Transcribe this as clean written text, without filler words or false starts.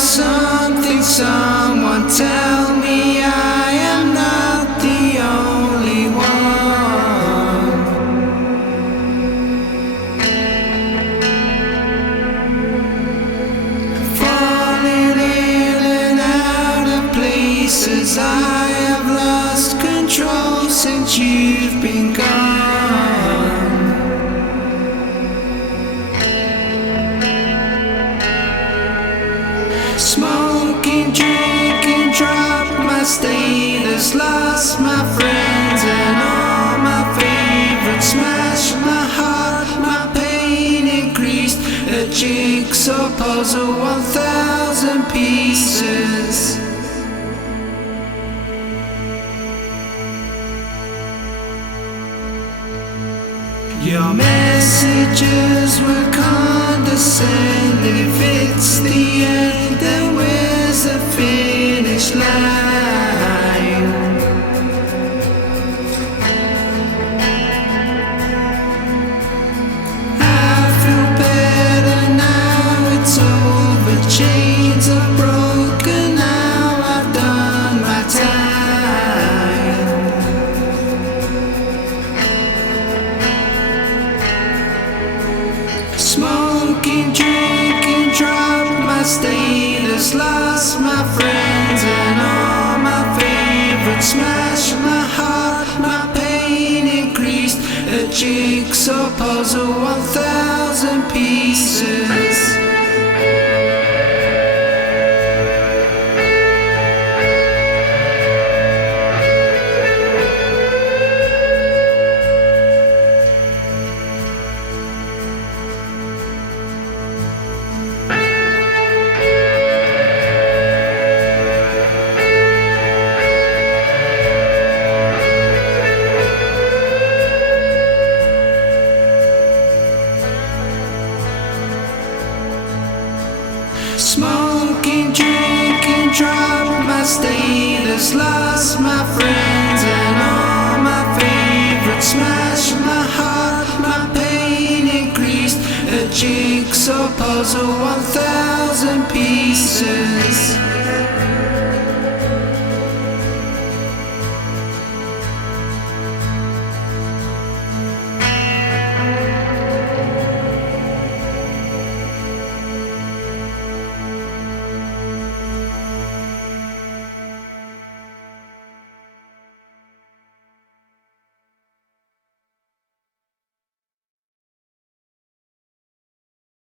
something, someone tell me I am not the only one. Falling in and out of places, I have lost control since you've been gone. Smoking, drinking, dropped my status, lost my friends and all my favorites, smashed my heart, my pain increased. A jigsaw puzzle, 1,000 pieces. Your messages were condescending. If it's the end, then where's the finish line? I feel better now, it's over. Chains are broken now, I've done my time. Smoking, drinking, dropped my status, lost my friends and all my favorites, smashed my heart, my pain increased. A jigsaw puzzle, 1,000 pieces. Smoking, drinking, dropped my status, lost my friends and all my favorites, smashed my heart, my pain increased. A jigsaw puzzle, 1,000 pieces.